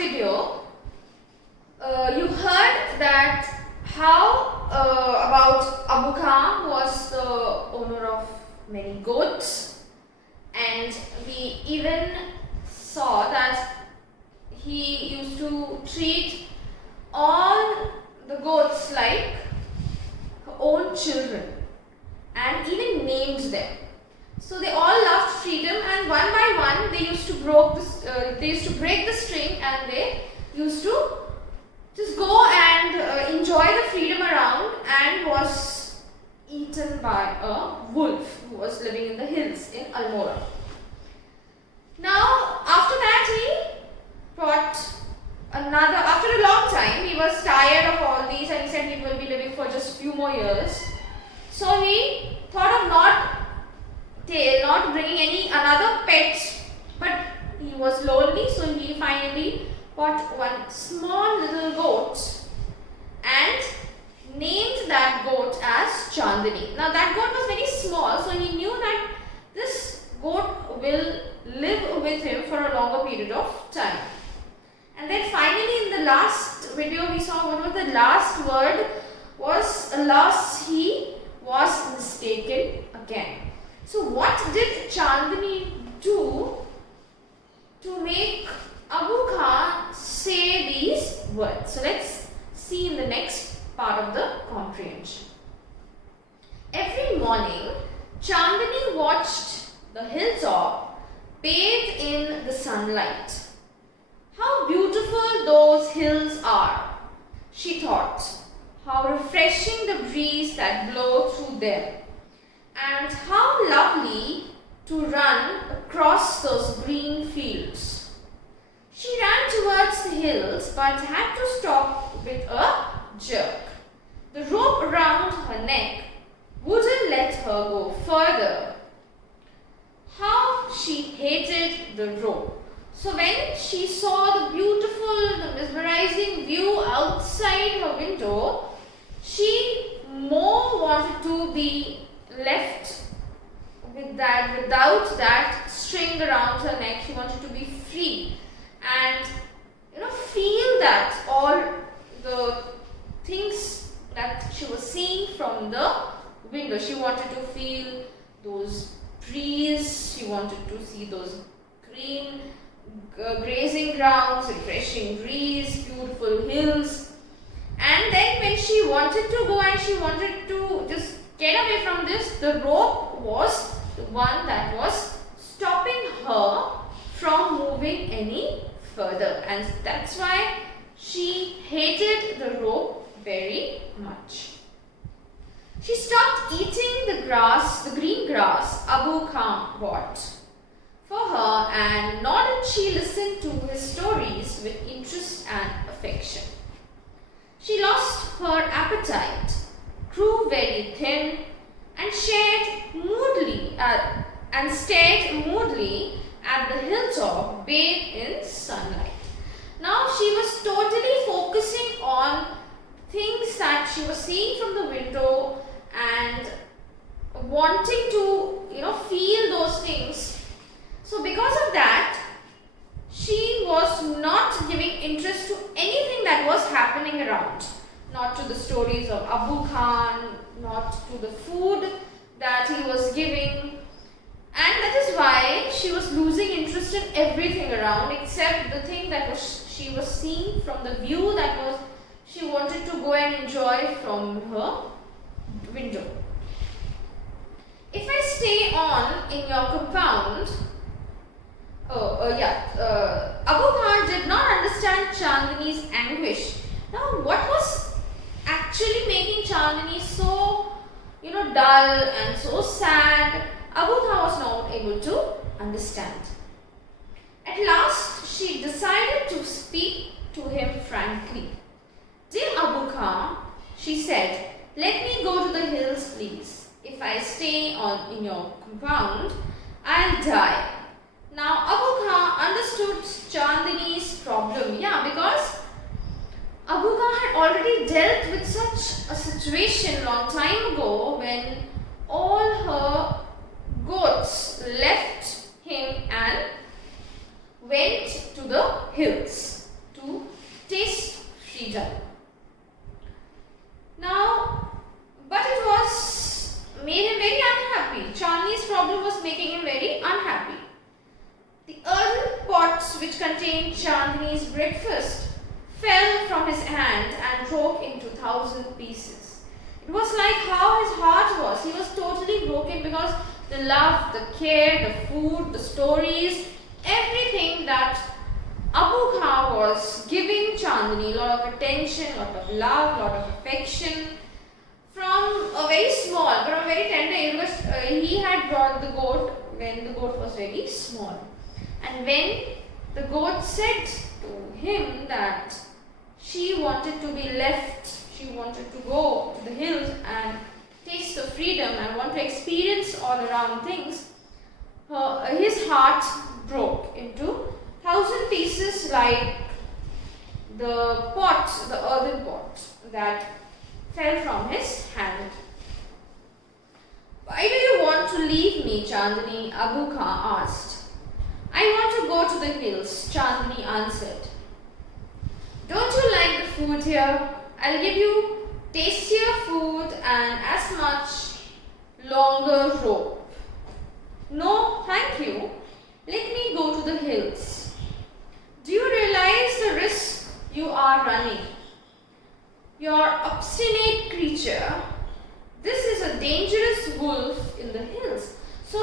video, you heard that how about Abu Khan was the owner of many goats, and we even saw that he used to treat all the goats like her own children and even named them. So they all loved freedom, and one by one they used to break the string, and they used to just go and enjoy the freedom around, and was eaten by a wolf who was living in the hills in Almora. Now after that he brought another, after a long time he was tired of all these, and he said he will be living for just few more years. So he thought of not bringing another pet, but he was lonely, so he finally bought one small little goat and named that goat as Chandini. Now that goat was very small, so he knew that this goat will live with him for a longer period of time. And then finally in the last video we saw what was the last word was, alas, he was mistaken again. So what did Chandini do to make Abu Khan say these words? So let's see in the next part of the comprehension. Every morning, Chandini watched the hilltop bathed in the sunlight. How beautiful those hills are, she thought. How refreshing the breeze that blows through them. And how lovely to run across those green fields. She ran towards the hills but had to stop with a jerk. The rope around her neck wouldn't let her go further. How she hated the rope. So when she saw the beautiful, the mesmerizing view outside her window, she more wanted to be left with that, without that string around her neck. She wanted to be free and feel that all the things that she was seeing from the window. She wanted to feel those trees, she wanted to see those green grazing grounds, refreshing breeze, beautiful hills. And then when she wanted to go and she wanted to just get away from this, the rope was the one that was stopping her from moving any further, and that's why she hated the rope very much. She stopped eating the grass, the green grass Abu Khan bought for her, and nor did she listen to his stories with interest and affection. She lost her appetite, grew very thin, and stared moodily at the hilltop bathed in sunlight. Now she was totally focusing on things that she was seeing from the window and wanting to feel those things. So because of that, she was not giving interest to anything that was happening around. Not to the stories of Abu Khan, not to the food that he was giving. And that is why she was losing interest in everything around except the thing that she was seeing from the view that she wanted to go and enjoy from her window. If I stay on in your compound, Abu Khan did not understand Chandini's anguish. Now what was actually making Chandini so dull and so sad, Abu Khan was not able to understand. At last she decided to speak to him frankly. Dear Abu Khan, she said, let me go to the hills please. If I stay in your compound, I'll die. Now Abu Khan understood Chandini's problem. Because Abu Khan had already dealt with such a situation long time ago when all her goats left him and went to the hills to which contained Chandini's breakfast, fell from his hand and broke into 1,000 pieces. It was like how his heart was. He was totally broken because the love, the care, the food, the stories, everything that Abu Khan was giving Chandini, a lot of attention, a lot of love, a lot of affection. From a very small, from a very tender age, he had brought the goat when the goat was very small. And when the goat said to him that she wanted to be left, she wanted to go to the hills and taste of freedom and want to experience all around things, his heart broke into 1,000 pieces like the pot, the earthen pot that fell from his hand. Why do you want to leave me, Chandini? Abu Khan asked. I want to go to the hills, Chandini answered. Don't you like the food here? I'll give you tastier food and as much longer rope. No, thank you. Let me go to the hills. Do you realize the risk you are running? You're obstinate creature. This is a dangerous wolf in the hills. So,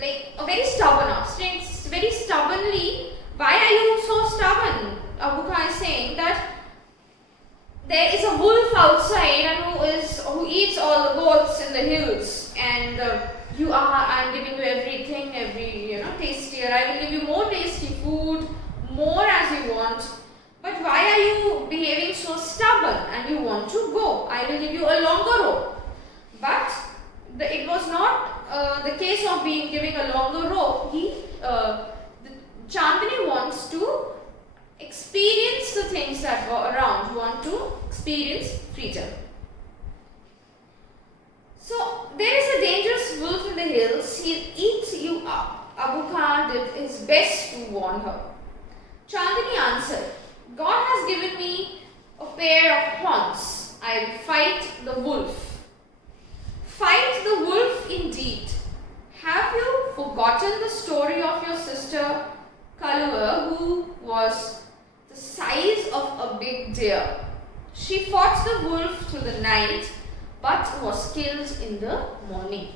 like a very stubborn, obstinate, very stubbornly. Why are you so stubborn? Abu Khan is saying that there is a wolf outside and who eats all the goats in the hills, and I'm giving you everything, tastier. I will give you more tasty food, more as you want. But why are you behaving so stubborn and you want to go? I will give you a longer rope. But it was not the case of giving a longer rope. Chandini wants to experience the things that were around, want to experience freedom. So there is a dangerous wolf in the hills. He'll eat you up. Abu Khan did his best to warn her. Chandini answered, God has given me a pair of horns. I'll fight the wolf. Fight the wolf indeed. Have you forgotten the story of your sister Kalua, who was the size of a big deer? She fought the wolf through the night but was killed in the morning.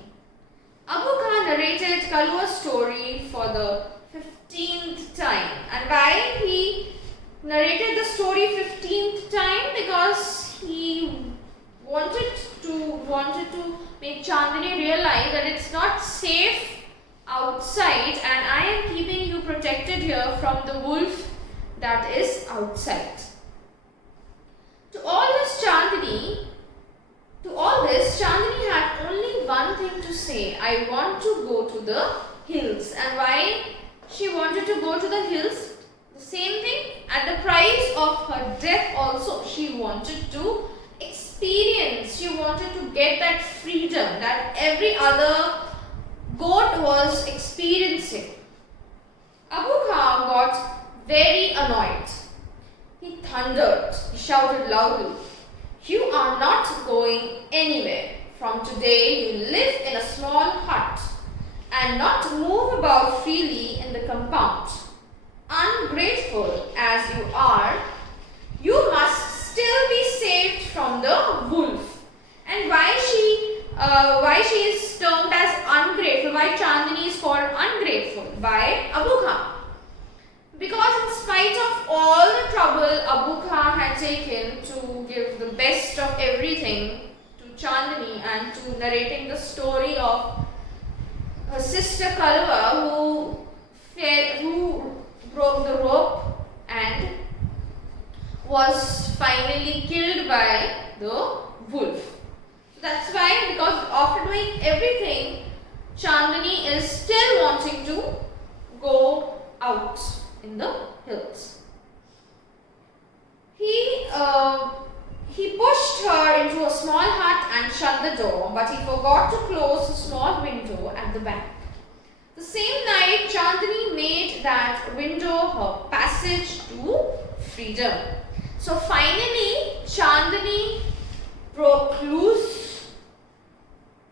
Abu Khan narrated Kalua's story for the 15th time. And why he narrated the story 15th time? Because he wanted to make Chandini realize that it's not safe outside and I am keeping you protected here from the wolf that is outside. To all this, Chandini had only one thing to say. I want to go to the hills. And why she wanted to go to the hills? The same thing, at the price of her death also, she wanted to experience, she wanted to get that freedom that every other goat was experiencing. Abu Khan got very annoyed. He thundered, he shouted loudly, you are not going anywhere. From today you live in a small hut and not move about freely in the compound. Ungrateful as you are, you must still be saved from the wolf. And why she is termed as ungrateful, why Chandini is called ungrateful by Abu Khan? Because in spite of all the trouble Abu Khan had taken to give the best of everything to Chandini and to narrating the story of her sister Kalwa who broke the rope and was finally killed by the wolf. That's why, because after doing everything, Chandini is still wanting to go out in the hills. He pushed her into a small hut and shut the door, but he forgot to close a small window at the back. The same night, Chandini made that window her passage to freedom. So finally, Chandini broke loose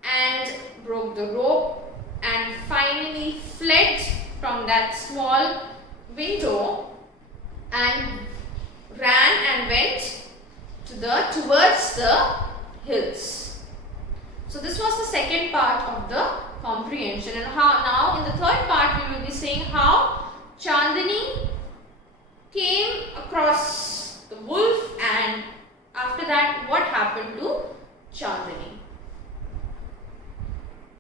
and broke the rope and finally fled from that small window and ran and went towards the hills. So this was the second part of the comprehension, and now in the third part we will be seeing how Chandini